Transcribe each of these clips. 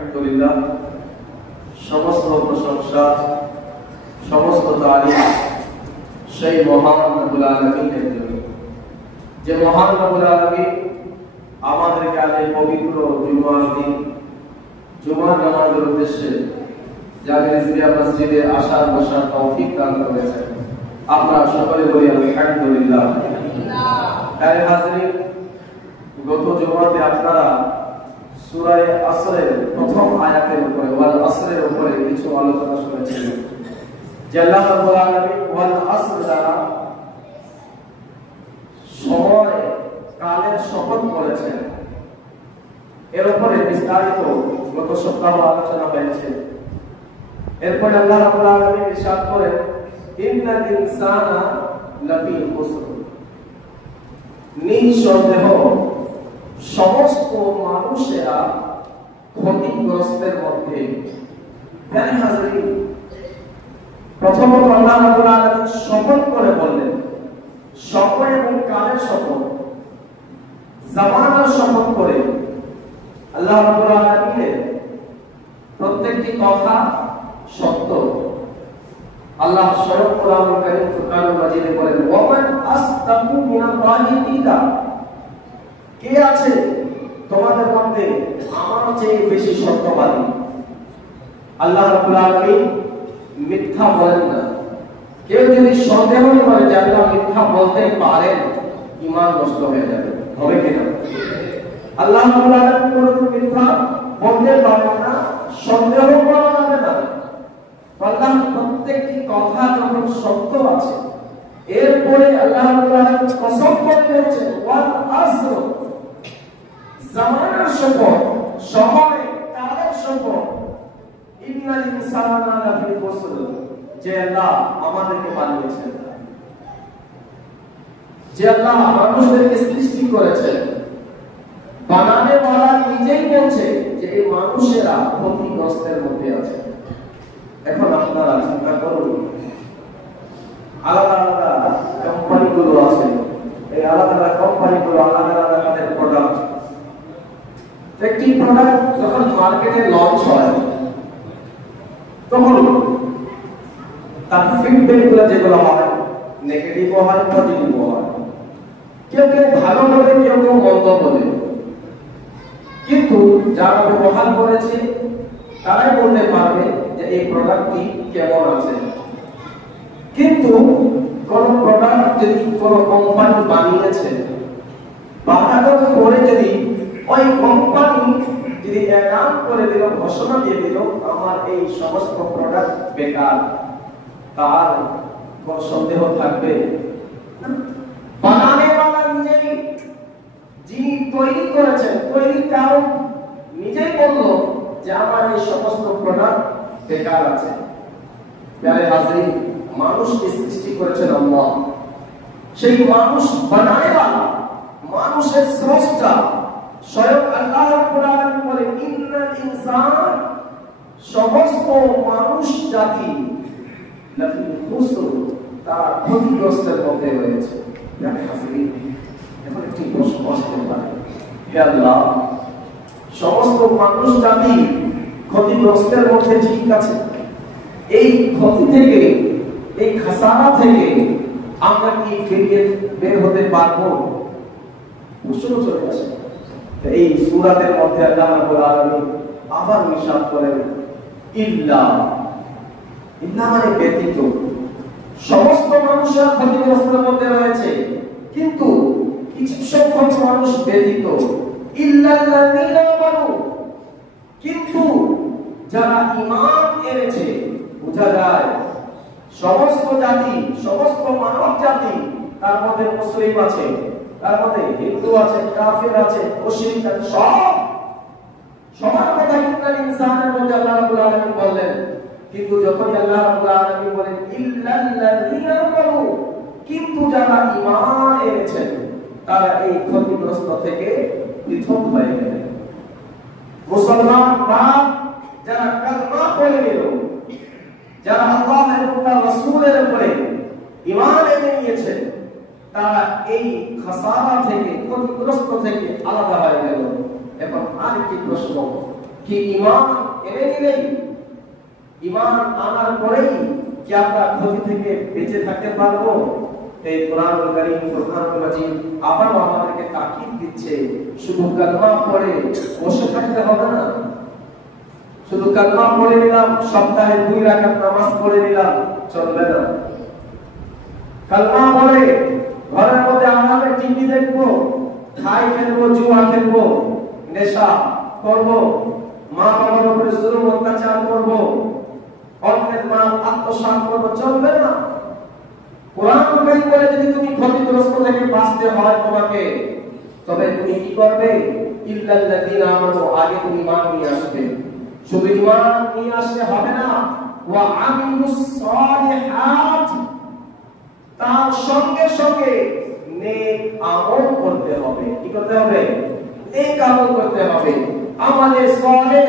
আলহামদুলিল্লাহ, সমস্ত প্রশংসা, সমস্ত তারিফ সেই মহান রব্বুল আলামিনের জন্য, যে মহান রব্বুল আলামিন আমাদেরকে আজ এই পবিত্র জুমার দিন জুমার নামাজের উদ্দেশ্যে জামিয়া মসজিদে আসার বসার তৌফিক দান করেছেন। আপনারা সকলে বলি আলহামদুলিল্লাহ। তাই হাজরিন, গত জুমাতে আপনারা সূরা আসরের প্রথম আয়াতের উপরে ওয়াল আসরের উপরে কিছু আলোচনা শুনেছিলেন। যে আল্লাহ রাব্বুল আলামিন ওয়াল আসর দ্বারা সময় কালের শপথ করেছেন, এর উপরে বিস্তারিত গত সপ্তাহ আলোচনা হয়েছে। এরপর আল্লাহ রাব্বুল আলামিন ইরশাদ করেন, ইন্নাল ইনসানা লাফি খুসর, নিঃসন্দেহ সমস্ত মানুষেরা ক্ষতিগ্রস্তের মধ্যে। হ্যাঁ হাজরিন, প্রথমত আল্লাহ রাব্বুল আলামিন শপথ করে বললেন, সময় এবং কালের শপথ, জামানার শপথ করে। আল্লাহ রাব্বুল আলামিনের প্রত্যেকটি কথা সত্য। আল্লাহ স্বয়ং কোরআনুল কারীম ফুরকানুল মাজিদে বলেন, ওয়ামান আসতাকু মিনাল্লাহি কিলা, কে আছে তোমাদের মধ্যে আমার চেয়ে বেশি সত্যবাদী? আল্লাহ রাব্বুল আলামিন মিথ্যা বলেন না। কেউ যদি সন্দেহ করে যে আল্লাহ মিথ্যা বলতে পারেন, ঈমান নষ্ট হয়ে যাবে, হবে কিনা? আল্লাহ রাব্বুল আলামিন কোনদিন মিথ্যা বলতে পারেন না, সন্দেহ করা যাবে না। আল্লাহ প্রত্যেকটি কথা যখন সত্য আছে, এরপরে আল্লাহ রাব্বুল আলামিন কসম করে বলেছেন ওয়াল আসর, জামানার শপথ, সময় কালের শপথ, ইন্নাল ইনসানা লাফি খুসর, যে আল্লাহ আমাদেরকে বানিয়েছেন, যে আল্লাহ মানুষদেরকে সৃষ্টি করেছেন, বানানে ওয়ালা নিজেই বলছে যে এই মানুষেরা ক্ষতিগ্রস্তের মধ্যে আছে। এখন আপনারা চিন্তা করুন, আলাদা আলাদা কোম্পানিগুলো আছে, এই আলাদা আলাদা কোম্পানিগুলো আলাদা আলাদা তাদের প্রোডাক্ট। একটি প্রোডাক্ট যখন মার্কেটে লঞ্চ হয়, তখন তার ফিডব্যাক গুলো যেগুলো হয়, নেগেটিভও হয়, পজিটিভও হয়। কেউ কেউ ভালো বলে, কেউ কেউ মন্দ বলে, কিন্তু যারা ব্যবহার করেছে তারাই বলতে পারবে যে এই প্রোডাক্টটি কেমন আছে। কিন্তু কোন প্রোডাক্ট যদি কোন কোম্পানি বানিয়েছে, বানানোর পরে যদি ওই কোম্পানি যদি এলান করে দিল, ঘোষণা দিয়ে দিল আমার এই সমস্ত প্রোডাক্ট বেকার, তার কোন সন্দেহ থাকবে? বানানেওয়ালা নিজেই, যিনি তৈরি করেছেন, তৈরিকারও নিজেই বলল যে আমার এই সমস্ত প্রোডাক্ট বেকার আছে। প্যারে হাজরিন, মানুষকে সৃষ্টি করেছেন আল্লাহ, সেই মানুষ বানানেওয়ালা, মানুষের স্রষ্টা স্বয়ং আল্লাহ রাব্বুল আলামিন বলে, ইন্নাল ইনসান, সমস্ত মানুষ জাতি লাফি খুসর, তারা ক্ষতিগ্রস্তের মধ্যে রয়েছে। প্যারে হাজরিন, এখন একটি প্রশ্ন আসতে পারে, হে আল্লাহ, সমস্ত মানুষ জাতি ক্ষতিগ্রস্তের মধ্যে, ঠিক আছে, এই ক্ষতি থেকে, এই খাসারা থেকে আমরা কি ফিরিয়ে বের হতে পারবো? প্রশ্ন চলে আসে। এই সূরাতের মধ্যে আল্লাহ রাব্বুল আলামিন আবার ইরশাদ করেন, ইল্লা, ইল্লা মানে ব্যতীত, সমস্ত মানুষরা ক্ষতিগ্রস্তের মধ্যে রয়েছে, কিন্তু কিছু সংখ্যক মানুষ ব্যতীত, ইল্লাল্লাযীনা আমানু, কিন্তু যারা ঈমান এনেছে। বোঝা যায় সমস্ত জাতি, সমস্ত মানব জাতি, তার মধ্যে মুসলিম আছে, তার মধ্যে হিন্দু আছে, কাফির আছে, মুশরিক আছে, সব সবার কথা ইন্নাল ইনসানের মধ্যে আল্লাহ রাব্বুল আলামিন বললেন। কিন্তু যখন আল্লাহ রাব্বুল আলামিন বলেন ইল্লাল্লাযীনা আমানু, কিন্তু যারা ঈমান এনেছেন, তারা এই ক্ষতিগ্রস্ত থেকে পৃথক হয়ে গেলেন। মুসলমান বাপ যারা কালেমা পড়ে নিল, যারা আল্লাহ এবং তার রাসূলের উপরে ঈমান এনে নিয়েছে, তারা এই খাসারা থেকে, ক্ষতিগ্রস্ত থেকে আলাদা হয়ে গেল। এখন আরেকটি প্রশ্ন, কি ঈমান এনে নিলেই, ঈমান আনার পরেই কি আমরা ক্ষতি থেকে বেঁচে থাকতে পারবো? এই কোরআনুল কারীম, ফুরকানুল মাজিদ আবার আমাদেরকে তাকিদ দিচ্ছে, শুধু কালমা পড়ে বসে থাকতে হবে না। শুধু কালমা পড়ে নিলাম, সপ্তাহে 2 রাকাত নামাজ পড়ে নিলাম, চলবে না। কালমা পড়ে ঘরের মধ্যে আরামে টিভি দেখবো, খাই খেলবো, জুয়া খেলবো, নেশা করবো, মা বাবার উপরে জুলুম অত্যাচার করবো, অন্যের মাল আত্মসাৎ করবো, চলবে না। কোরআন কারীম বলে যদি তুমি ক্ষতিগ্রস্ত থেকে বাঁচতে হয় তোমাকে, তবে তুমি কি করবে? ইল্লাল্লাযীনা আমানু, আগে তুমি ঈমান নিয়ে আসবে। শুধু ঈমান নিয়ে আসলে হবে না, ওয়া আমিলুস সালিহাত, তার সঙ্গে সঙ্গে নেক আমল করতে হবে। কি করতে হবে? নেক আমল করতে হবে, আমালে সালেহ।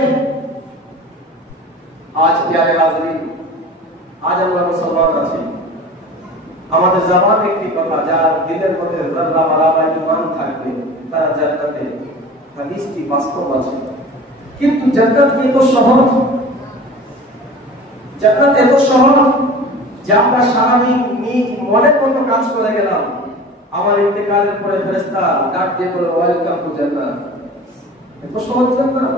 আজ প্যারে হাজরিন, আজ আমরা মুসলমান আছি, আমাদের জবান একটি কথা, যার দিলের মধ্যে যারা বারাবার ঈমান থাকবে তারা জান্নাতে, হাদিসটি বাস্তব আছে। কিন্তু জান্নাত কি এত সহজ? জান্নাত এত সহজ যে আমরা সারাদিন নিজ মনের মতো কাজ করে গেলাম, আমার ইন্তেকালের পরে ফেরেশতা ডাক দিয়ে বলে ওয়েলকাম টু জান্নাত। এত সহজ জান্নাত?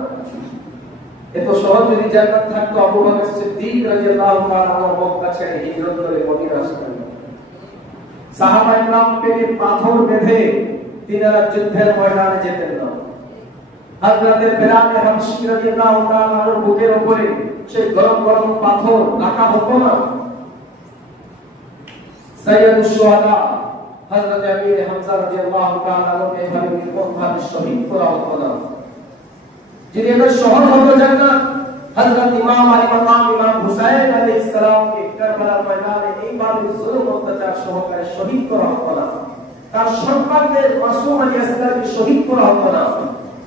এত সহজ যদি জান্নাত থাকতো, আবু বকর সিদ্দিক রাদিয়াল্লাহু তাআলা মক্কা ছেড়ে হিজরত করে মদিনা আসলেন। সাহাবায়ে কেরাম পেটে পাথর বেঁধে তিনারা যুদ্ধের ময়দানে যেতেন না। হযরতে বেলাল হাবশী রাদিয়াল্লাহু তাআলার বুকের উপরে সেই গরম গরম পাথর রাখা হতো না। সাইয়্যিদুশ শুহাদা হযরত আমির হামজা রাদিয়াল্লাহু তাআলা এভাবে নির্মমভাবে শহীদ করা হতো না। যদি এটা সহজ হতো জান্নাত, হযরত ইমাম আলী মাকাম ইমাম হুসাইন আলাইহিস সালামকে কারবালার ময়দানে এইভাবে জুলুম অত্যাচার সহকারে শহীদ করা হতো না। তার সন্তানদের মাসুম আলী আসগারকে শহীদ করা হতো না।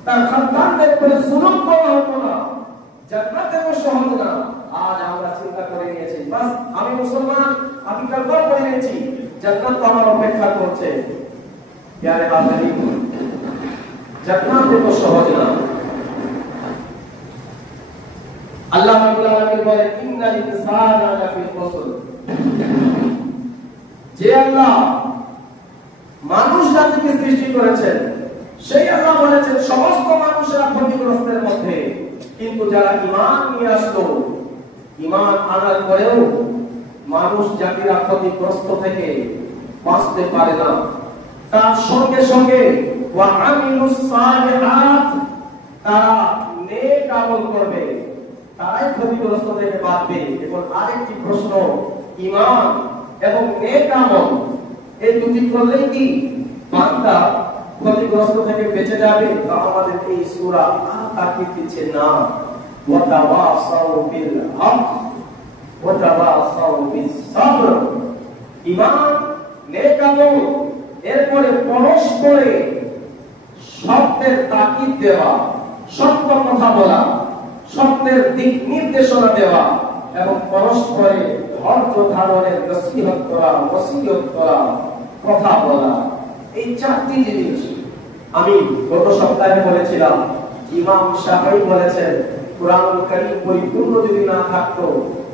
তার সন্তানদের উপরে জুলুম করা হতো না। জান্নাত এত সহজ না। আজ আমরা চিন্তা করে নিয়েছি, বাস আমি মুসলমান, আমি কালমা পড়ে নিয়েছি, জান্নাত তো আমার অপেক্ষা করছে। প্যারে হাজরিন, জান্নাত এত সহজ না। আল্লাহ রাব্বুল আলামিন বলেন ইন্নাল ইনসানা লাফি খুসর। যে আল্লাহ মানুষ জাতিকে সৃষ্টি করেছেন, সেই আল্লাহ বলেছেন সমস্ত মানুষেরা ক্ষতিগ্রস্তের মধ্যে। কিন্তু যারা ঈমান নিয়ে আসলো, ঈমান আনার পরেও মানুষ জাতিরা ক্ষতিগ্রস্ত থেকে বাঁচতে পারে না। তার সঙ্গে সঙ্গে ওয়া আমিলুস সালিহাত, তারা নেক আমল করবে, তারাই ক্ষতিগ্রস্ত থেকে বাঁচবে। এবং আরেকটি প্রশ্ন, ঈমান এবং নেক আমল এই দুটি করলেই কি বান্দা ক্ষতিগ্রস্ত থেকে বেঁচে যাবে? তা আমাদের এই সূরা তাকিদ দিচ্ছে না। ওয়া তাওয়াসাউ বিল হক ওয়া তাওয়াসাউ বিস সাবর। ঈমান, নেক আমল, এরপরে পরস্পরে সত্যের তাকিদ দেওয়া, সত্য কথা বলা, সত্যের দিক নির্দেশনা দেওয়া এবং পরস্পরে ধৈর্য ধারণের নসিহত করা, ওসিয়ত করা, কথা বলা, এই 4টি জিনিস আমি গত সপ্তাহে বলেছিলাম। ইমাম শাফিঈ বলেছেন কুরআনুল কারীম পরিপূর্ণ যদি না থাকতো,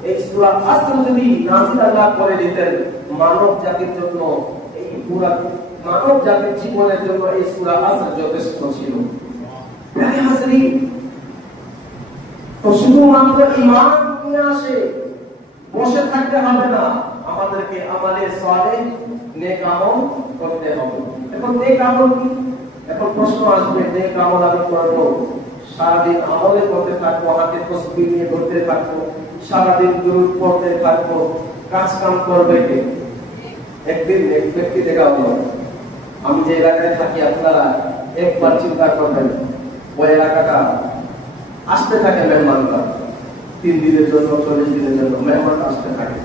এই সূরা আসর যদি নাযিল আল্লাহ করে দিতেন মানব জাতির জন্য, এই পুরো মানব জাতির জীবনের জন্য এই সূরা আসর যথেষ্ট ছিল। প্রিয় হাজরিন, তো শুধুমাত্র ঈমান নিয়ে আসে বসে থাকতে হবে না, আমাদেরকে আমালে সালেহ নেক আমল করতে হবে। এখন নেক আমল কি? এখন প্রশ্ন আসবে, নেক আমল আমি করব, সারাদিন আমলে করতে থাকবো, হাতে তসবিহ নিয়ে ঘুরতে থাকবো, সারাদিন দুরূদ পড়তে থাকবো, কাজ কাম করবে কে? একদিন এক ব্যক্তি দেখা হলো, আমি যে এলাকায় থাকি আপনারা একবার চিন্তা করবেন, ওই এলাকাটা আসতে থাকে মেহমানরা, 3 দিনের জন্য 40 দিনের জন্য মেহমান আসতে থাকে,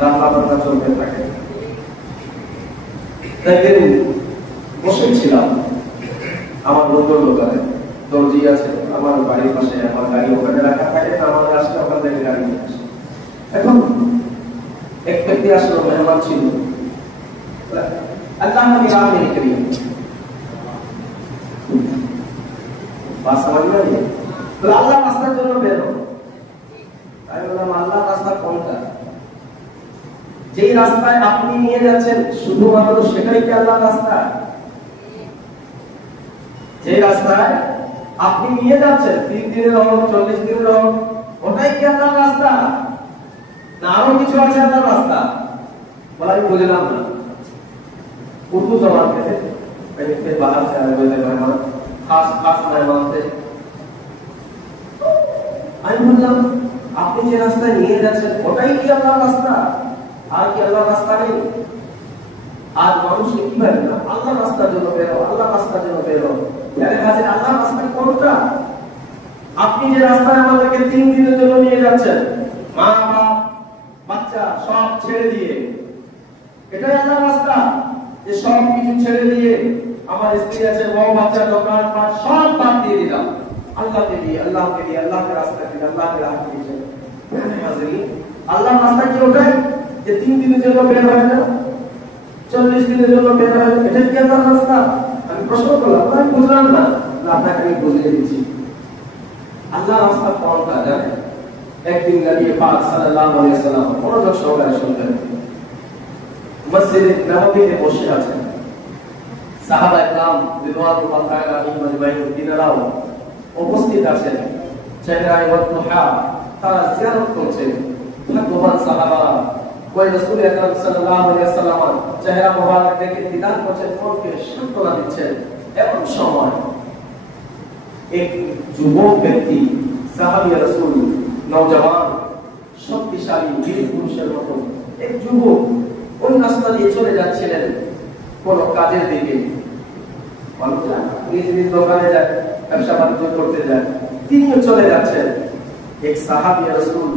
রান্না বান্না চলতে থাকে। একদিন বসেছিলাম আমার বন্ধুর লোকালে, দর্জি আছে আমার বাড়ির পাশে, আমার গাড়ি ওখানে রাখা থাকে, আমাদের আসলে ওখান থেকে গাড়ি নিয়ে আসে। এখন এক ব্যক্তি আসলো, মেহমান ছিল, আল্লাহ রাহে করিম বাস আমার বলে আল্লাহ রাস্তার জন্য বের হো। আমি বললাম আল্লাহ রাস্তা কোনটা? যেই রাস্তায় আপনি নিয়ে যাচ্ছেন শুধুমাত্র সেটাই কি আল্লাহ রাস্তা? যে রাস্তায় আপনি নিয়ে যাচ্ছেন 3 দিনের হোক 40 দিনের হোক, ওটাই কি আল্লাহ রাস্তা, না আরো কিছু আছে আল্লাহ রাস্তা? বলে আমি বুঝলাম না। उर्दू जबान में थे, फिर बाहर से आए हुए थे मेहमान, खास मेहमान थे। আমি বললাম আপনি যে রাস্তায় নিয়ে যাচ্ছেন ওটাই কি আল্লাহর রাস্তা, আর কি আল্লাহর রাস্তা নেই? আজ মানুষকে কি বলে না আল্লাহর রাস্তার জন্য বেরো, আল্লাহর রাস্তার জন্য বেরো। আরে হাজির আল্লাহর রাস্তা কোনটা? আপনি যে রাস্তায় আমাদেরকে 3 দিনের জন্য নিয়ে যাচ্ছেন, মা বাপ বাচ্চা সব ছেড়ে দিয়ে, এটাই আল্লাহর রাস্তা? যে সব কিছু ছেড়ে দিয়ে আমার স্ত্রী আছে, বউ বাচ্চা, দোকান পাট সব বাদ দিয়ে দিলাম আল্লাহকে দিয়ে, আল্লাহকে দিয়ে, আল্লাহকে রাস্তা দিয়ে, আল্লাহকে রাস্তা দিয়ে। হাজির আল্লাহর রাস্তা কি ওটাই যে 3 দিনের জন্য বের হয়ে যাও, 40 দিনের জন্য বের হয়ে যাও, এটা কি আল্লাহর রাস্তা? আমি প্রশ্ন করলাম, আমি বুঝলাম না। আপনাকে আমি বুঝিয়ে দিচ্ছি আল্লাহর রাস্তা কোনটা জানেন? একদিন নবী পাক সাল্লাল্লাহু আলাইহি ওয়াসাল্লাম মনোযোগ সহকারে শুনলেন, মসজিদে নববীতে বসে আছেন, সাহাবা একরাম রিদওয়ানুল্লাহি তাআলা আলাইহিম আজমাইন তিনারাও উপস্থিত আছেন, চেহারায় ওয়াদুহা তারা জিয়ারত করছেন। ভাগ্যবান সাহাবা ওই রাসূল আকরাম সাল্লাল্লাহু আলাইহি ওয়াসাল্লাম চেহারা মোবারক দেখে দিদার করছেন, মনকে সান্ত্বনা দিচ্ছেন। এমন সময় এক যুবক ব্যক্তি, সাহাবী রাসূল, নওজওয়ান, শক্তিশালী বীর পুরুষের মতো এক যুবক ওই রাস্তা দিয়ে চলে যাচ্ছিলেন কোন কাজের দিকে। মানুষরা নিজ নিজ দোকানে যায়, ব্যবসা বাণিজ্য করতে যায়, তিনিও চলে যাচ্ছেন। এক সাহাবী রাসূল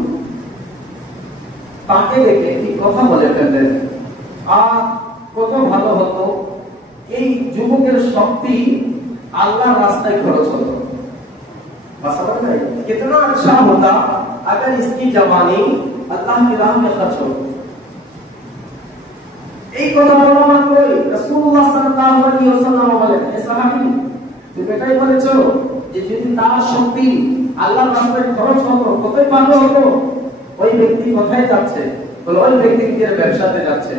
তাকে দেখে কি কথা বলে ফেললেন, কত ভালো হতো এই যুবকের শক্তি আল্লাহর রাস্তায় খরচ হতো। कितना अच्छा होता अगर इसकी जवानी अल्लाह की राह में खर्च हो। এই কথা বলা মাত্রই রাসূলুল্লাহ সাল্লাল্লাহু আলাইহি ওয়াসাল্লাম বলেন, হে সাহাবী তুমি এটাই বলেছো যে যদি তার শক্তি আল্লাহর রাস্তায় খরচ হতো কতই ভালো হতো। ওই ব্যক্তি কোথায় যাচ্ছে? বলে ওই ব্যক্তি নিজের ব্যবসাতে যাচ্ছে।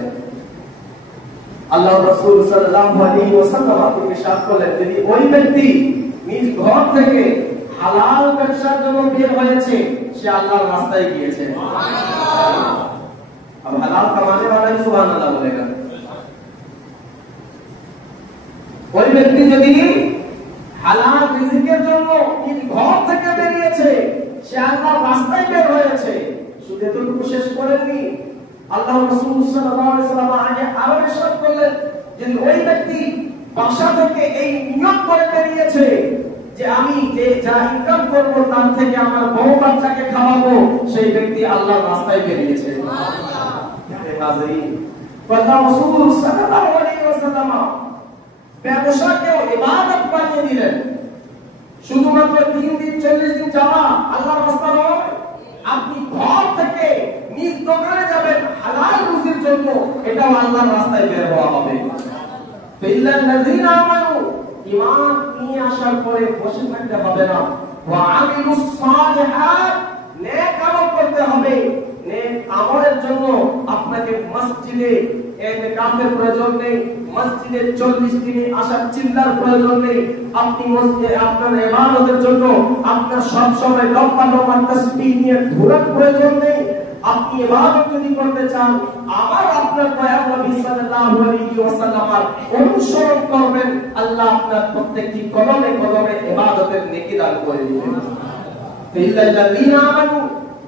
আল্লাহর রাসূল সাল্লাল্লাহু আলাইহি ওয়াসাল্লাম আপনি ইরশাদ করলেন, যদি ওই ব্যক্তি নিজ ঘর থেকে হালাল ব্যবসার জন্য বের হয়েছে সে আল্লাহর রাস্তায় গিয়েছে। সুবহানাল্লাহ। अब हलाल कमाने वाला ही सुभान अल्लाह बोलेगा। कोई व्यक्ति যদি হালাল রিজিকের জন্য নিজ ঘর থেকে বেরিয়েছে সে আল্লাহর রাস্তায় বের হয়েছে। শুধু এতটুকু শেষ করেননি, আল্লাহর রাসূল সাল্লাল্লাহু আলাইহি ওয়াসাল্লাম আগে আরো ইরশাদ করলেন, যদি ওই ব্যক্তি বাসা থেকে এই নিয়ত করে বেরিয়েছে যে আমি যে যা ইনকাম করব তার থেকে আমার বউ বাচ্চাকে খাওয়াবো, সেই ব্যক্তি আল্লাহর রাস্তায় বেরিয়েছে। সুবহানাল্লাহ। রাসূল সাল্লাল্লাহু আলাইহি ওয়াসাল্লাম ব্যবসাকেও ইবাদত বানিয়ে দিলেন। শুধুমাত্র 3 দিন 40 দিন যাওয়া আল্লাহর রাস্তা নয়, আপনি ঘর থেকে নিজ দোকানে যাবেন হালাল রুজির জন্য, এটাও আল্লাহর রাস্তায় বের হওয়া হবে। ফিল্লাযিনা আমানু, ঈমান নিয়ে আসার পরে বসে থাকতে হবে না, ওয়া আমিলুস সালিহাত, নেক আমল করতে হবে। নেক আমলের জন্য আপনাকে মসজিদে ইতিকাফের প্রয়োজন নেই, মসজিদে 40 দিনে আসার চিন্তার প্রয়োজন নেই। আপনি মসজিদে আপনার ইবাদতের জন্য আপনার সব সময় লম্বা লম্বা তাসবিহ নিয়ে ঘোরার প্রয়োজন নেই। আপনি ইবাদত যদি করতে চান আবার আপনার পয়গম্বর নবী সাল্লাল্লাহু আলাইহি ওয়াসাল্লামের অনুসরণ করবেন, আল্লাহ আপনার প্রত্যেকটি কদমে কদমে ইবাদতের নেকি দান করে দিবেন। ফিল্লাযিনা আমানু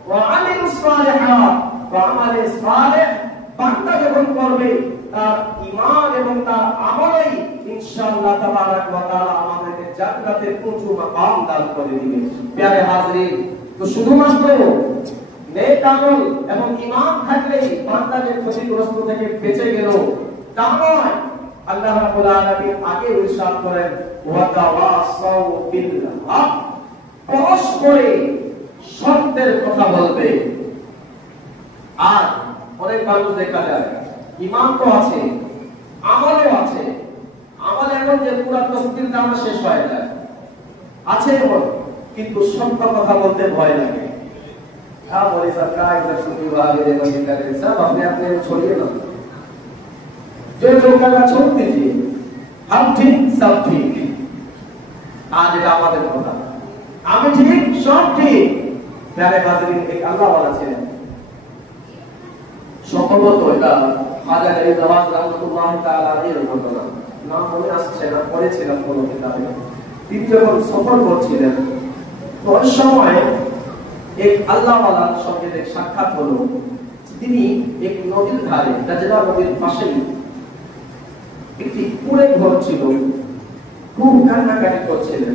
ওয়া আমিলুস সালিহাত, ওয়া আমালে সালিহ বান্দা যখন করবে তার ঈমান এবং তার আমলেই ইনশাআল্লাহ তাবারাক ওয়া তাআলা আমাদেরকে জান্নাতের উঁচু মাকাম দান করে দিবেন। প্রিয় হাজরিন, তো শুধুমাত্র নেক আমল এবং ঈমান থাকলেই বান্দা যে ক্ষতিগ্রস্ত থেকে বেঁচে গেল তা নয়। আল্লাহ রাব্বুল আলামিন আগে ইরশাদ করেন, ওয়া তাওয়াসাউ বিল হক, পরস্পরে সত্যের কথা বলবে। আর অনেক মানুষ দেখা যায় ঈমান তো আছে, আমলও আছে, আমল এমন যে পুরো তসবিহ দাম শেষ হয়ে যায়, আছে এমন, কিন্তু সত্য কথা বলতে ভয় লাগে। हाँ बोले सरकार इधर सुनी वाले बंदी कर रहे सब अपने अपने छोड़िए ना, जो जो करना छोड़ दीजिए, हम ठीक सब ठीक। आज এটা আমাদের কথা, আমি ঠিক সব ঠিক। প্যারে হাজিরিন, এক আল্লাহ ওয়ালা ছিলেন, সম্ভবত এটা খাজা গরিব নওয়াজ রাহমাতুল্লাহ তাআলা আলাইহির ঘটনা, নাম মনে আসছে না, পড়েছিলাম কোন কিতাবে। তিনি যখন সফর করছিলেন ওই সময় এক আল্লাহ ওয়ালার সঙ্গে এক সাক্ষাৎ হলো। তিনি এক নদীর ধারে, দাজলা নদীর পাশেই একটি কুঁড়ে ঘর ছিল, খুব কান্নাকাটি করছিলেন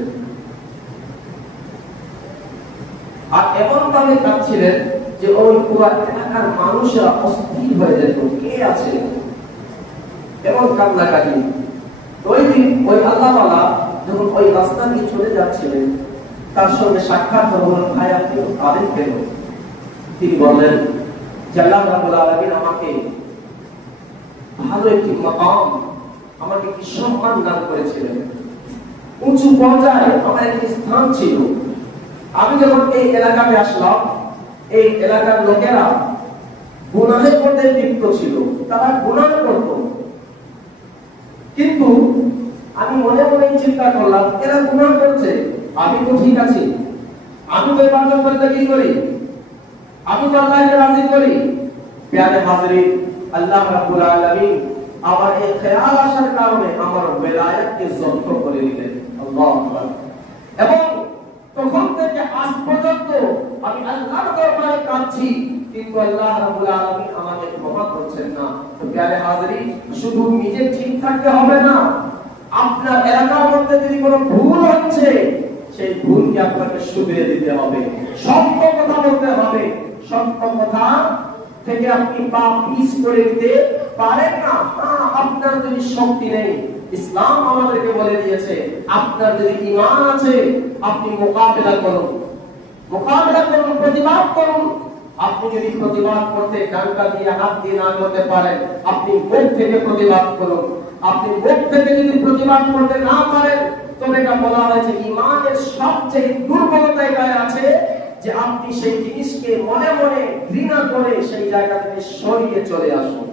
আর এমন ভাবে কাঁদছিলেন যে ওই পুরো এলাকার মানুষরা অস্থির হয়ে যেত, কে আছে এমন কান্নাকাটি। ওই দিন ওই আল্লাহ ওয়ালা যখন ওই রাস্তা দিয়ে চলে যাচ্ছিলেন, তার সঙ্গে সাক্ষাৎ হলো। ভাই আপনি কাঁদেন কেন? তিনি বললেন যে আল্লাহ রাব্বুল আলামিন আমাকে ভালো একটি মাকাম, আমাকে একটি সম্মান দান করেছিলেন, উঁচু পর্যায়ে আমার একটি স্থান ছিল। আমি যখন এই এলাকাতে আসলাম, এই এলাকার লোকেরা গুনাহের মধ্যে লিপ্ত ছিল, তারা গুনাহ করত, কিন্তু আমি মনে মনে চিন্তা করলাম এরা গুনাহ করছে, আমি তো ঠিক আছি, আমি তো ইবাদত করতে কি করি, আমি তো আল্লাহকে রাজি করি। প্যারে হাজিরিন, আল্লাহ রাব্বুল আলামিন আমার এই খেয়াল আসার কারণে আমার বেলায়েতকে জব্দ করে দিলেন। আল্লাহু আকবার। এবং তখন থেকে আজ পর্যন্ত আমি আল্লাহর দরবারে কাঁদছি, কিন্তু আল্লাহ রাব্বুল আলামিন আমাকে ক্ষমা করছেন না। তো প্যারে হাজিরিন, শুধু নিজে ঠিক থাকতে হবে না, আপনার এলাকার মধ্যে যদি কোনো ভুল হচ্ছে সেই ভুলকে আপনাকে শুধরে দিতে হবে, সত্য কথা বলতে হবে। সত্য কথা থেকে আপনি পা পিছ করে দিতে পারেন না। আপনার যদি শক্তি নেই, ইসলাম আমাদেরকে বলে দিয়েছে আপনার যদি ঈমান আছে আপনি মোকাবেলা করুন, প্রতিবাদ করুন। আপনি যদি প্রতিবাদ করতে ডান্ডা দিয়ে হাত দিয়ে না করতে পারেন, আপনি মুখ থেকে প্রতিবাদ করুন। আপনি মুখ থেকে যদি প্রতিবাদ করতে না পারেন, তবে এটা বলা হয়েছে ঈমানের সবচেয়ে দুর্বলতা এটাই আছে যে আপনি সেই জিনিসকে মনে মনে ঘৃণা করে সেই জায়গা থেকে সরিয়ে চলে আসুন।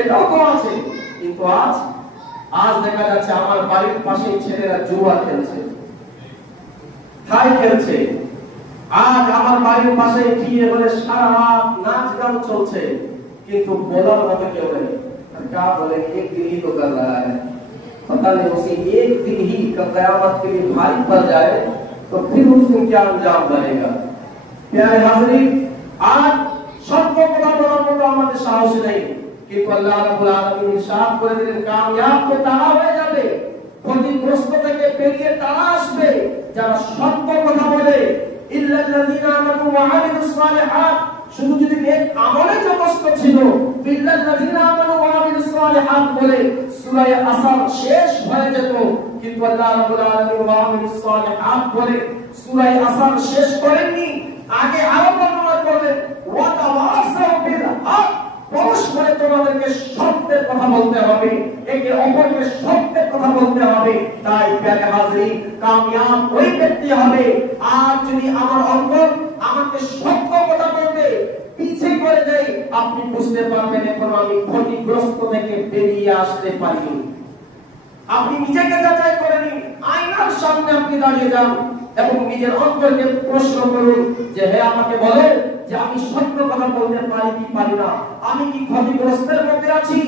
এটাও তো আছে, কিন্তু আজ দেখা যাচ্ছে আমার বাড়ির পাশে ছেলেরা জুয়া খেলছে, খাই খেলছে। আজ আমার বাড়ির পাশে গিয়ে বলে সারা রাত নাচ গান চলছে, কিন্তু বলার মতো কেউ নেই। क्या बोले एक दिन ही तो कर रहा है, पता नहीं उसी एक दिन ही कयामत के लिए भारी पड़ जाए तो फिर उस दिन क्या अंजाम बनेगा। प्यारे हाज़रीन, आज সত্য কথা বলার মতো আমাদের সাহস নেই, কিন্তু আল্লাহ রাব্বুল আলামিন ইরশাদ করে দিলেন কামিয়াব তো তারা হয়ে যাবে, ক্ষতিগ্রস্ত থেকে বেরিয়ে তারা আসবে যারা সত্য কথা বলে। ইল্লাল্লাযীনা আমানু ওয়া আমিলুস সালিহাত, শুধু যদি নেক আমলে যথেষ্ট ছিল, বিল্লাল্লাযীনা আমানু ওয়া আমিলুস সালিহাত বলে সূরা আসর শেষ হয়ে যেত, কিন্তু আল্লাহ রাব্বুল আলামিন ওয়া আমিলুস সালিহাত বলে সূরা আসর শেষ করেননি। আগে আরো বর্ণনা করলেন ওয়া তাওয়াসাউ বিল হক, পরস্পরে তোমাদেরকে সত্যের কথা বলতে হবে, একে অপরকে সত্যের কথা বলতে হবে। তাই প্যারে হাজিরিন, কামিয়াব ওই ব্যক্তি হবে আর যদি আমার অন্তর আমাকে সত্য কথা বলতে পিছে করে দেয়, আপনি বুঝতে পারবেন এখন আমি ক্ষতিগ্রস্ত থেকে বেরিয়ে আসতে পারিনি। আপনি নিজেকে যাচাই করে নিন, আয়নার সামনে আপনি দাঁড়িয়ে যান এবং নিজের অন্তরকে প্রশ্ন করুন যে হে আমাকে বলে যে আমি সত্য কথা বলতে পারি কি পারি না, আমি কি ক্ষতিগ্রস্তের মধ্যে আছি,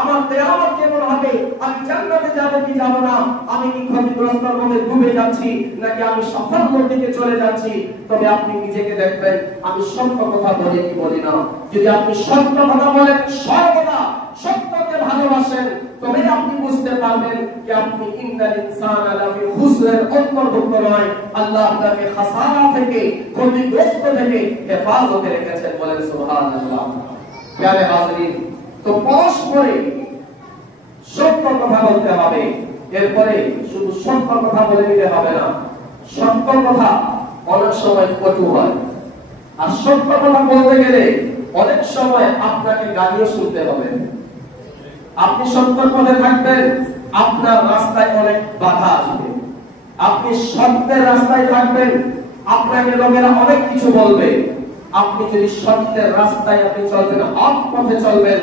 আমার কিয়ামত কেমন হবে, আমি জান্নাতে যাব কি যাব না, আমি কি ক্ষতিগ্রস্তের মধ্যে ডুবে যাচ্ছি নাকি আমি সাফল্যের দিকে চলে যাচ্ছি। তবে আপনি নিজেকে দেখবেন আমি সত্য কথা বলি কি বলি না। যদি আপনি সত্য কথা বলেন, সর্বদা সত্যকে ভালোবাসেন, তবে আপনি বুঝতে পারবেন যে আপনি ইন্নাল ইনসানা লাফি খুসরের অন্তর্ভুক্ত নয়, আল্লাহ আপনাকে খাসারা থেকে, ক্ষতিগ্রস্ত থেকে হেফাজতে রেখেছেন। বলেন সুবহানাল্লাহ। প্রিয় হাজিরিন, তো পরস্পরে সত্য কথা বলতে হবে। এরপরে শুধু সত্য কথা বলে দিলে হবে না, সত্য কথা অনেক সময় কটু হয়, আর সত্য কথা বলতে গেলে অনেক সময় আপনাকে গালিও শুনতে হবে। আপনি সত্য পথে থাকবেন, আপনার রাস্তায় অনেক বাধা আসবে, আপনি সত্যের রাস্তায় থাকবেন, আপনাকে লোকেরা অনেক কিছু বলবে। আপনি যদি সত্যের রাস্তায় আপনি চলবেন, হক পথে চলবেন,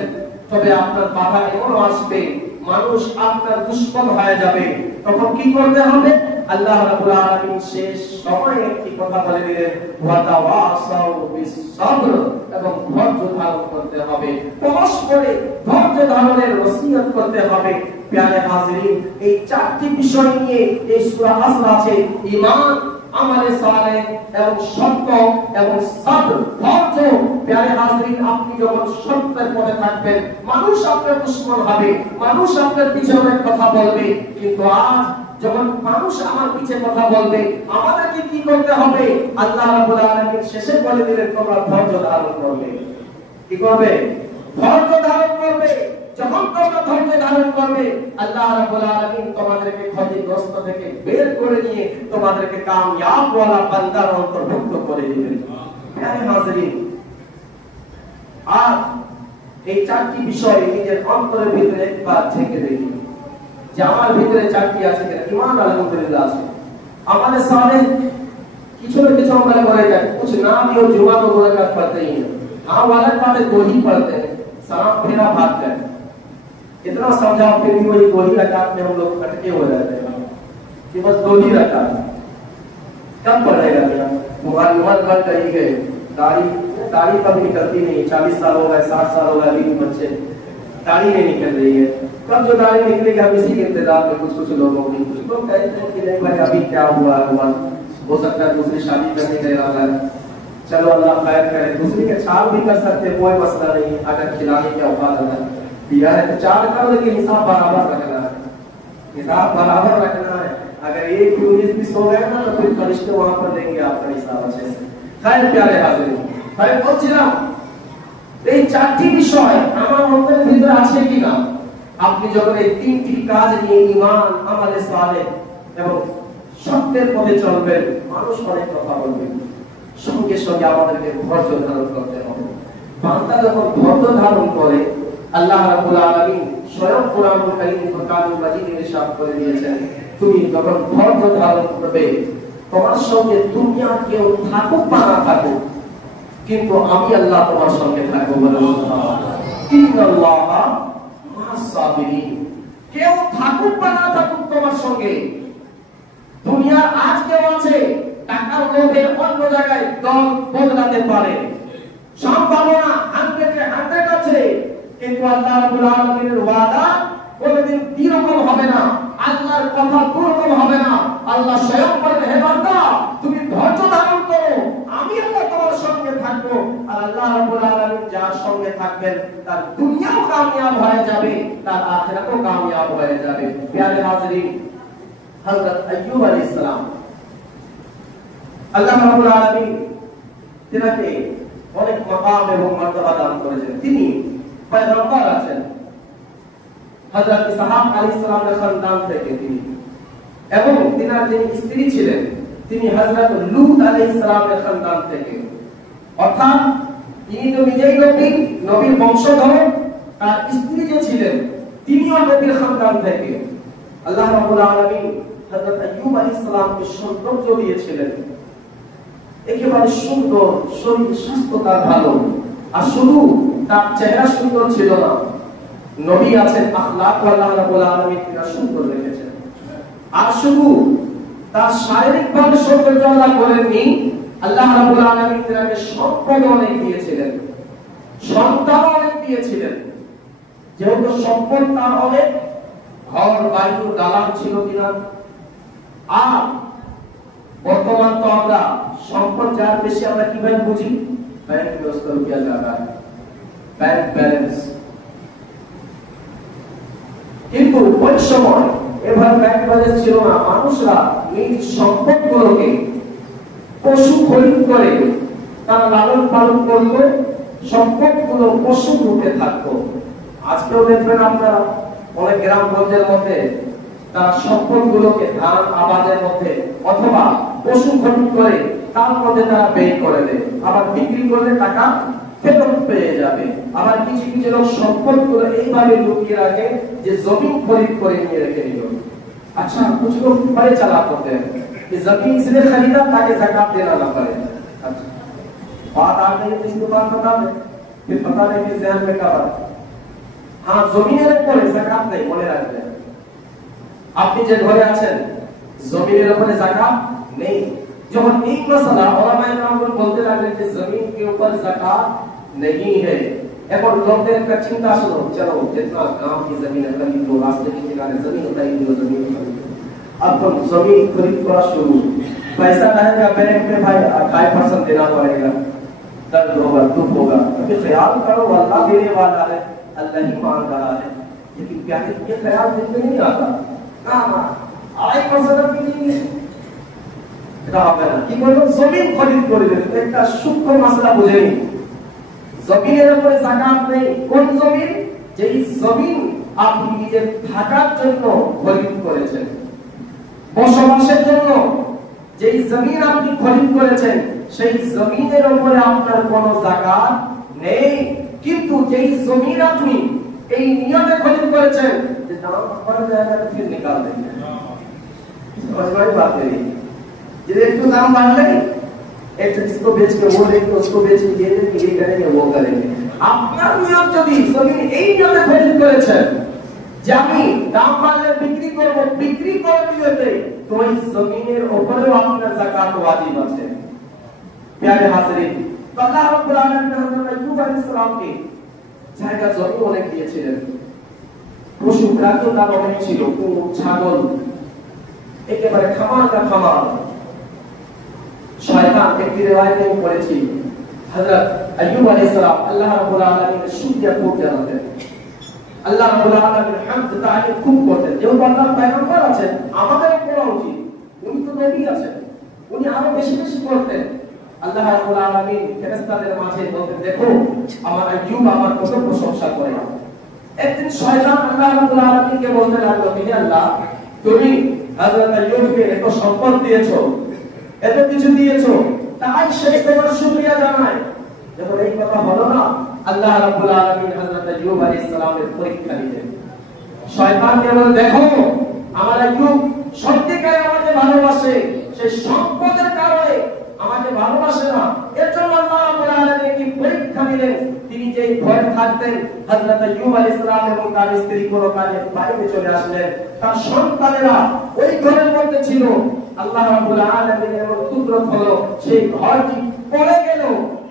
তবে আপনার বাধা এমন আসবে, মানুষ আপনার দুশমন হয়ে যাবে। তখন কি করতে হবে? আল্লাহ রাব্বুল আলামিন শেষ সময়ে একটি কথা বলে দিলেন, ওয়া তাওয়াসাউ বিস-সাবর, এবং ধৈর্য ধারণ করতে হবে, পরস্পরে ধৈর্য ধারণের ওসিয়ত করতে হবে। প্রিয় হাজিরিন, এই চারটি বিষয় নিয়ে এই সূরা আসর আছে: ঈমান, আমালে সালেহ এবং সত্য এবং সবর, ধৈর্য। প্রিয় হাজিরিন, আপনি যখন সত্যের পথে থাকবেন, মানুষ আপনার দুশমন হবে, মানুষ আপনার পিছনে কথা বলবে, কিন্তু আজ যখন মানুষ আমার পিছে কথা বলবে, আমাদেরকে কি করতে হবে? আল্লাহ রাব্বুল আলামিন শেষে বলে দিলেন, তোমরা ধৈর্য ধারণ করবে। কি করবে? ধৈর্য ধারণ করবে। যখন তোমরা ধৈর্য ধারণ করবে, আল্লাহ রাব্বুল আলামিন তোমাদেরকে ক্ষতিগ্রস্ত থেকে বের করে নিয়ে তোমাদেরকে কামিয়াব ওয়ালা বান্দার অন্তর্ভুক্ত করে দিবেন। প্রিয় হাজিরিন, আর এই চারটি বিষয় নিজের অন্তরের ভিতরে একবার থেকে দেখি যে আমার ভিতরে চারটি আছে কিনা। ঈমান আলহামদুলিল্লাহ আছে, আমাদের सामने কিছু না কিছু আমরা করে যাই, कुछ ना भी हो जुमा तो मुलाकात पढ़ते ही हैं। हाँ वाला बातें दो ही पढ़ते हैं, सलाम फेरा भागते हैं। इतना समझाओ फिर भी वही दो ही रकात में हम लोग अटके हो जाते हैं कि बस दो ही रकात। कब पढ़ेगा भैया? मोबाइल भर कर ही गए, दाढ़ी कभी निकलती नहीं। 40 साल हो गए, 60 साल हो गए, अभी बच्चे दाढ़ी नहीं निकल रही है। कब जो दाढ़ी निकलेगी हम इसी के इंतजार में। कुछ लोगों की, कुछ लोग कहते हैं कि नहीं भाई अभी क्या हुआ, हो सकता है दूसरी शादी करने का इरादा है, चलो अल्लाह खैर करे, दूसरी के चार भी कर सकते, कोई मसला नहीं। अगर खिलाने के औकात दिया है तो चार करो, लेकिन हिसाब बराबर रखना है, हिसाब बराबर रखना है। अगर एक 19 भी सो गए ना तो फिर फरिश्ते वहां पर देंगे आपका हिसाब अच्छे से। खैर प्यारे हाजिर, भाई বলছিলাম এই চারটি বিষয় আমার মনের ভিতরে আছে কিনা। আপনি যখন এই তিনটি কাজ নিয়ে ঈমান, আমালে সালেহ এবং সত্যের পথে চলবেন, মানুষ অনেক কথা বলবে, সঙ্গে সঙ্গে আমাদেরকে ধৈর্য ধারণ করতে হবে। বান্দা যখন ধৈর্য ধারণ করে, আল্লাহ রাব্বুল আলামিন স্বয়ং কোরআনুল কারীম ফুরকানুল মাজিদে ইরশাদ করে দিয়েছেন, তুমি যখন ধৈর্য ধারণ করবে, তোমার সঙ্গে দুনিয়া কেউ থাকুক বা না থাকুক, কিন্তু আমি আল্লাহ তোমার সঙ্গে থাকবো। বলে ইন্নাল্লাহা মা'আস সাবিরিন। কেউ থাকুক বা না থাকুক তোমার সঙ্গে, দুনিয়ার আজ কেউ আছে, টাকার লোভে অন্য জায়গায় দল বদলাতে পারে, সম্ভাবনা 100 আছে, কিন্তু আল্লাহ রাব্বুল আলামিনের ওয়াদা কোনদিন এরকম হবে না, আল্লাহর কথা দুরকম হবে না। আল্লাহ স্বয়ং বলেন, হে বান্দা তুমি ধৈর্য ধারণ করো, আমি আল্লাহ তোমার সঙ্গে থাকবো। আর আল্লাহ রাব্বুল আলামিন যার সঙ্গে থাকবেন তার দুনিয়াও কামিয়াব হয়ে যাবে, তার আখিরাতও কামিয়াব হয়ে যাবে। প্রিয় হাজিরিন, হযরত আইয়ুব আলাইহিস সালাম, আল্লাহ রাব্বুল আলামিন তিনাকে অনেক মাকাম এবং মর্যাদা দান করেছেন। তিনি পয়গম্বর আছেন, হযরত ইসহাক আলাইহিস সালামের সন্তান থেকে তিনি, এবং তিনার যিনি স্ত্রী ছিলেন তিনি হযরত লূত আলাইহিস সালামের সন্তান থেকে। অর্থাৎ তিনি তো নিজেই নবীর বংশধর, তার স্ত্রী যে ছিলেন তিনিও নবীর সন্তান থেকে। আল্লাহ রাব্বুল আলামিন হযরত আইয়ুব আলাইহিস সালামকে সৌন্দর্য দিয়েছিলেন, একেবারে সুন্দর, শরীর স্বাস্থ্য তার ভালো। আর শুধু তার চেহারা সুন্দর ছিল না, নবী আছেন, আখলাক আল্লাহ রাব্বুল আলামিন তিনি সুন্দর রেখেছেন। আর শুধু তার শারীরিকভাবে সৌন্দর্য আল্লাহ করেননি, আল্লাহ রাব্বুল আলামিন তাকে সম্পদ অনেক দিয়েছিলেন, সন্তান অনেক দিয়েছিলেন। যেহেতু সম্পদ তার অনেক, ঘর বাড়ি দালান ছিল কিনা। আর বর্তমান তো আমরা সম্পদ যার বেশি আমরা কিভাবে বুঝি? ব্যাংক ব্যবস্থা রুপিয়া জায়গা, ব্যাংক ব্যালেন্স। কিন্তু ওই সময় এভাবে ব্যাংক ব্যালেন্স ছিল না। মানুষরা নিজ সম্পদগুলোকে পশু খরিদ করে তারা লালন পালন করত, সম্পদগুলো পশু রূপে থাকতো। আজকেও দেখবেন আপনারা অনেক গ্রামগঞ্জের মধ্যে তারা সম্পদগুলোকে ধান আবাদের মধ্যে অথবা পশু খরিদ করে তার মধ্যে তারা ব্যয় করে দেয়, আবার বিক্রি করলে টাকা ফেরত পেয়ে যাবে। আবার কিছু কিছু লোক সম্পদগুলো এইভাবে লুকিয়ে রাখে যে জমি খরিদ করে নিয়ে রেখে দিল। अच्छा कुछ लोग बड़े चालाक होते हैं कि जमीन इसलिए खरीदा ताकि ज़कात देना ना पड़े। अच्छा बात आ गई तो इसके बाद बता दे, फिर पता नहीं कि ज़हन में क्या बात। हाँ জমিনের উপরে যাকাত নেই মনে রাখবেন। আপনি যে ঘরে আছেন জমিনের উপরে যাকাত নেই। যখন এই মশলা ওলামায়ে কেরাম বলতে লাগলেন যে জমিন के ऊपर যাকাত नहीं है, এখন লোকদের একটা চিন্তা আসলো, চলো जितना गांव की जमीन है खरीद लो, रास्ते के किनारे जमीन उठाई लो, जमीन खरीद लो। अब तुम जमीन खरीद करा शुरू, पैसा रहेगा बैंक में भाई 2.5% देना पड़ेगा, दर्द होगा दुख होगा। अभी ख्याल करो अल्लाह देने वाला है, अल्लाह ही मांग रहा है, लेकिन क्या ये ख्याल दिल में नहीं आता। हाँ 2.5% भी नहीं এটা হবে না। কি বলবো জমিন খরিদ করে দেন, একটা সূক্ষ্ম মাসলা বুঝে নিন। জমিনের উপরে যাকাত নেই। কোন জমিন? যেই জমিন আপনি নিজের থাকার জন্য খরিদ করেছেন, বসবাসের জন্য যেই জমিন আপনি খরিদ করেছেন সেই জমিনের উপরে আপনার কোনো যাকাত নেই। কিন্তু যেই জমিন আপনি এই নিয়তে খরিদ করেছেন যে দাম बढ़ जाएगा तो फिर निकाल देंगे, समझ में बात है। ये एक तो दाम बढ़ गई, एक इसको बेच के वो लेंगे, उसको बेच के ये करेंगे वो करेंगे। আপনার নিয়ত যদি জমিন এই নিয়তে খরিদ করেছেন যে আমি দাম বাড়লে বিক্রি করব, বিক্রি করে দিতে, তো এই জমিনের উপরেও আপনার যাকাত ওয়াজিব আছে। প্যারে হাজরিন, আল্লাহ রাব্বুল আলামিন হযরত আইয়ুব আলাইহিস সালামকে জায়গা জমি অনেক দিয়েছিলেন, পশু প্রাণী তার অনেক ছিল, গরু ছাগল একেবারে খামার। শয়তান একটি রিওয়ায়াতে আমি পড়েছি হযরত আইয়ুব আলাইহিস সালাম আল্লাহ রাব্বুল আলামিনের শুকরিয়া খুব জানাতেন, আল্লাহ রাব্বুল আলামিনের হামদ তারিফ খুব করতেন। যেহেতু আল্লাহর পয়গম্বর আছেন, আমাদের করা উচিত, উনি তো নবী আছেন, উনি আরো বেশি বেশি করতেন। আল্লাহ রাব্বুল আলামিন ফেরেশতাদের মাঝে বলতেন, দেখো আমার আইয়ুব আমার কত প্রশংসা করে। একদিন শয়তান আল্লাহ রাব্বুল আলামিনকে বলতে লাগলো, হে আল্লাহ তুমি হযরত আইয়ুবকে এত সম্পদ দিয়েছো, এত কিছু দিয়েছো, তাই সে তোমার শুকরিয়া জানায়। যখন এই কথা হলো না, আল্লাহ রাব্বুল আলামিন হযরত আইয়ুব আলাইহিস সালামের পরীক্ষা নিলেন। শয়তানকে বলে, দেখো আমার আইয়ুব সত্যিকারে আমাকে ভালোবাসে, সেই সম্পদের কারণে আমাকে ভালোবাসে না, এর জন্য আল্লাহ রাব্বুল আলামিন কি পরীক্ষা নিলেন। তিনি যে ভয় থাকতেন, হযরত আইয়ুব আলাইহিস সালাম এবং তার স্ত্রী কোনো কাজে বাইরে চলে আসলেন, তার সন্তানেরা ওই ঘরের মধ্যে ছিল। আল্লাহ রাব্বুল আলামিনের কুদরত হলো সেই ঘরটি পড়ে গেল,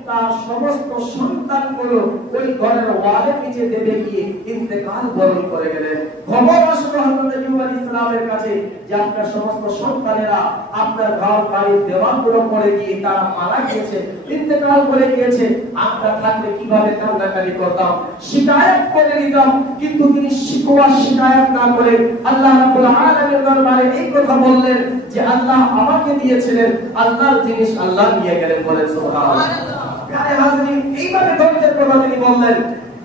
তার সমস্ত সন্তানগুলো ওই ঘরের ওয়ালের নিচে দেবে গিয়ে ইন্তেকাল বরণ করে গেলেন। খবর আসলো হযরত আইয়ুব আলাইহিস সালামের কাছে যে আপনার সমস্ত সন্তানেরা আপনার ঘর বাড়ির দেওয়ালগুলো পড়ে গিয়ে তারা মারা গিয়েছে, ইন্তেকাল করে গিয়েছে। আমরা থাকলে কিভাবে কান্নাকাটি করতাম, শিকায়েত করে দিতাম। কিন্তু তিনি শিকওয়া শিকায়েত না করে আল্লাহ রাব্বুল আলামিনের দরবারে এই কথা বললেন যে আল্লাহ আমাকে দিয়েছিলেন, আল্লাহর জিনিস আল্লাহ নিয়ে গেলেন, বলেন সুবহানাল্লাহ। প্রিয় হাজরিন, এইভাবে ধৈর্যের কথা তিনি বললেন।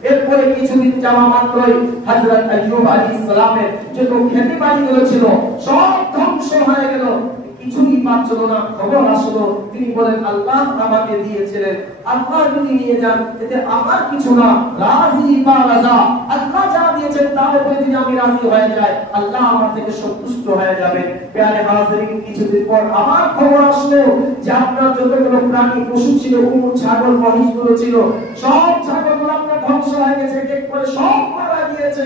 এরপরে কিছুদিন যাওয়া মাত্রই হযরত আইয়ুব আলাইহিস সালামের যত খেতে বাড়িগুলো ছিল সব ধ্বংস হয়ে গেল, কিছুই পাচ্ছিল না। খবর আসলো, তিনি বলেন আল্লাহ আমাকে দিয়েছিলেন, আল্লাহ যদি নিয়ে যান এতে আমার কিছু না, রাজি বা রাজা, আল্লাহ যা দিয়েছেন তার উপরে যদি আমি রাজি হয়ে যাই আল্লাহ আমার থেকে সন্তুষ্ট হয়ে যাবে। প্রিয় হাজরিন, কিছুদিন পর আবার খবর আসলো যে আপনার যতগুলো প্রাণী পশু ছিল, উট ছাগল মহিষগুলো ছিল, সব ছাগলগুলো আপনার ধ্বংস হয়ে গেছে, এক করে সব মারা গিয়েছে।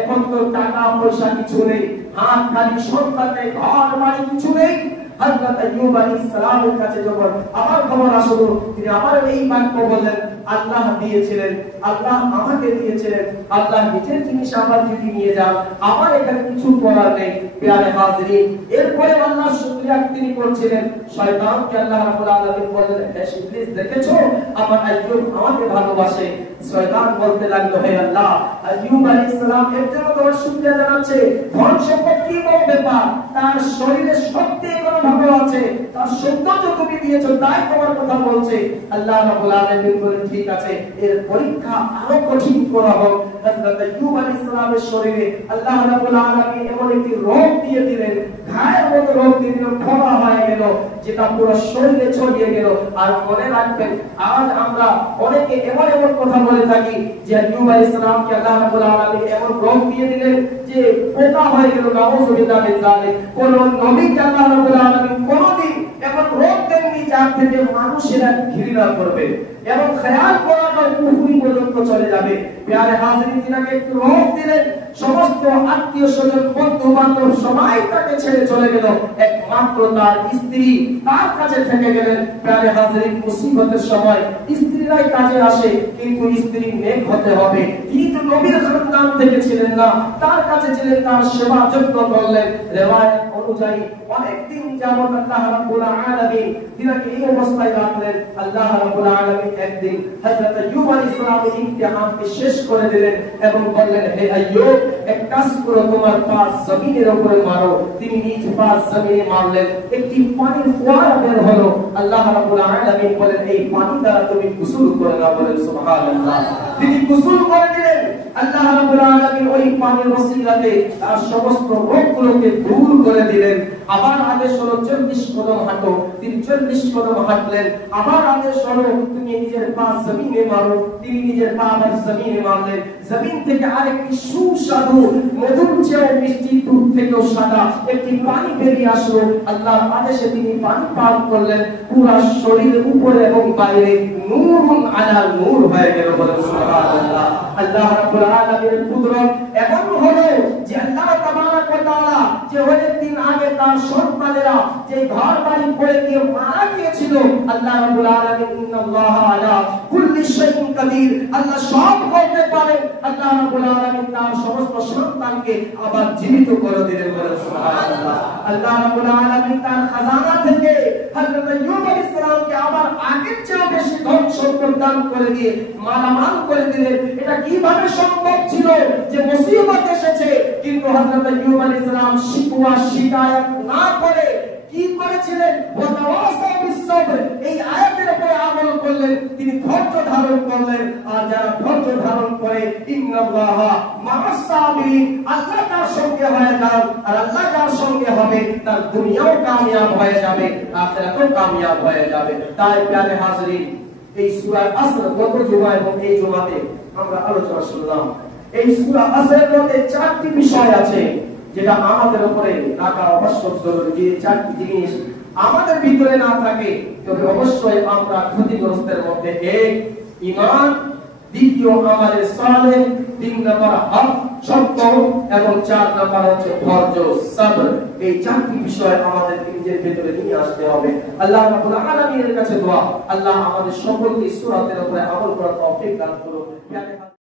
এখন তো টাকা পয়সা কিছু নেই, হাত খালি, সন্তান নেই, ঘর বাড়ি কিছু নেই। হযরত আইয়ুব আলাইহিস সালামের কাছে যখন আবার খবর আসলো, তিনি আবার এই বাক্য বললেন, আল্লাহ দিয়েছিলেন, আল্লাহ আমাকে দিয়েছিলেন, আল্লাহ নিজের জিনিস আবার যদি নিয়ে যান আমার এখানে কিছু করার নেই। প্রিয় হাজরিন, এরপরে আল্লাহ শুকরিয়া তিনি করছিলেন। শয়তানকে আল্লাহ রাব্বুল আলামিন বললেন, হে ইবলিস, দেখেছো আমার আইয়ুব আমাকে ভালোবাসে। শয়তান বলতে লাগলো, হে আল্লাহ আইয়ুব আলাইহিস সালাম এর জন্য তোমার শুকরিয়া জানাচ্ছে, ধন সম্পদ কি বড় ব্যাপার, তার শরীরে শক্তি কোনো ভালো আছে, তার সৌন্দর্য তুমি দিয়েছো, তাই তোমার কথা বলছে। আল্লাহ রাব্বুল আলামিন বলেন ঠিক আছে, এর পরীক্ষা আরো কঠিন করা হোক। হযরত আইয়ুব আলাইহিস সালামের শরীরে আল্লাহ রাব্বুল আলামিন এমন একটি রোগ দিয়ে দিলেন, ঘায়ের মতো রোগ দিয়ে দিলেন, ফোড়া হয়ে গেল, যেটা পুরো শরীরে ছড়িয়ে গেল। আর মনে রাখবেন, আজ আমরা অনেকে এমন এমন কথা বলে থাকি যে আইয়ুব আলাইহিস সালামকে আল্লাহ রাব্বুল আলামিন এমন রোগ দিয়ে দিলেন যে পোকা হয়ে গেল। নাউযুবিল্লাহ মিন যালিক। কোন নবীকে আল্লাহ রাব্বুল আলামিন কোনদিন এমন রোগ দেননি যার থেকে মানুষেরা ঘৃণা করবে এবং খেয়াল করাটা কুফরি পর্যন্ত চলে যাবে। প্যারে হাজিরিন, তিনাকে একটু রোগ দিলেন, সমস্ত আত্মীয় স্বজন বন্ধু বান্ধব সবাই তাকে ছেড়ে চলে গেল, একমাত্র তার স্ত্রী তার কাছে থেকে গেলেন। প্যারে হাজিরিন, মুসিবতের সময় স্ত্রীরাই কাজে আসে, কিন্তু স্ত্রী নেক হতে হবে। তিনি তো নবীর খানদান থেকে ছিলেন না, তার কাছে ছিলেন, তার সেবা যত্ন করলেন। রিওয়ায়াত অনুযায়ী অনেকদিন যাবত আল্লাহ রাব্বুল আলামিন তিনাকে এই অবস্থায় রাখলেন। আল্লাহ রাব্বুল আলামিন একদিন হযরত আইয়ুব আলাইহিস সালামের ইমতিহানকে শেষ করে দিলেন এবং বললেন, হে আইয়ুব, এক কাজ করো, তোমার পা জমিনের উপরে মারো। তিনি নিজ পা জমিনে মারলেন, একটি পানির ফোয়ারা বের হলো। আল্লাহ রাব্বুল আলামিন বলেন, এই পানি দ্বারা তুমি গোসল করে নাও। বলেন সুবহানাল্লাহ। তিনি গোসল করে দিলেন। আল্লাহ রাব্বুল আলামিন ওই পানির ওসিলাতে তার সমস্ত রোগগুলোকে দূর করে দিলেন। আবার আদেশ হলো 40 কদম হাঁটো। তিনি 40 কদম হাঁটলেন। আবার আদেশ হলো তুমি নিজের পা জমিনে মারো। তিনি নিজের পা আবার জমিনে মারলেন। জমিন থেকে আরেকটি সুস্বাদু মধুর চেয়ে মিষ্টি, দুধ থেকেও সাদা একটি পানি বেরিয়ে আসলো। আল্লাহর আদেশে তিনি পানি পান করলেন। পুরো শরীরের উপরে এবং বাইরে নূরুন আলা নূর হয়ে গেল। বলেন সুবহানাল্লাহ। আল্লাহ রাব্বুল আলামিনের কুদরত এমন হলো যে আল্লাহ তাবারক ওয়া তাআলা যে অনেক দিন আগে তার সন্তানেরা যে ঘর বাড়ি পড়ে গিয়ে মারা গিয়েছিল, আল্লাহ রাব্বুল আলামিন ইন্নাল্লাহা আলা কুল্লি শাইইন কাদির, আল্লাহ সব করতে পারেন। আল্লাহ রাব্বুল আলামিন তার সমস্ত সন্তানকে আবার জীবিত করে দিলেন। বলেন সুবহানাল্লাহ। আল্লাহ রাব্বুল আলামিন তার খাজানা থেকে হযরত আইয়ুব আলাইহিস সালামকে আবার আগের চেয়ে বেশি ধন সম্পদ দান করে দিয়ে মালামাল করে দিলেন। এটা কিভাবে সম্ভব ছিল যে মুসিবত এসেছে কিন্তু হযরত আইয়ুব আলাইহিস সালাম শিকওয়া শিকায়াত না করে কি করেছিলেন? ওয়াতাওয়াসাউ বিস-সাবর, এই আয়াতের উপরে আমল করলেন। তিনি ধৈর্য ধারণ করলেন। আর যারা ধৈর্য ধারণ করে, ইন্নাল্লাহা মা'আস-সাবিরিন, আল্লাহ তার সঙ্গে হয়ে যান। আর আল্লাহ যার সঙ্গে হবে তার দুনিয়াও কামিয়াব হয়ে যাবে, আখিরাতেও কামিয়াব হয়ে যাবে। তাই প্রিয় হাজিরিন, এই সূরা আসর গত জুমা এবং এই জুমাতে আমরা আলোচনা শুনলাম। এই সূরা আসরের মধ্যে 4টি বিষয় আছে যেটা আমাদের উপরে রাখা অবশ্যই জরুরি। যে 4টি জিনিস আমাদের ভিতরে না থাকে তবে অবশ্যই আমরা ক্ষতিগ্রস্তের মধ্যে। এক, ঈমান; দ্বিতীয়, আমালে সালেহ; 3 নম্বর হক সত্য; এবং 4 নম্বর হচ্ছে ধৈর্য, সবর। এই 4টি বিষয় আমাদের নিজের ভিতরে নিয়ে আসতে হবে। আল্লাহ রাব্বুল আলামিনের কাছে দোয়া, আল্লাহ আমাদের সকলকে সূরাতের উপরে আমল করার তৌফিক দান করুন।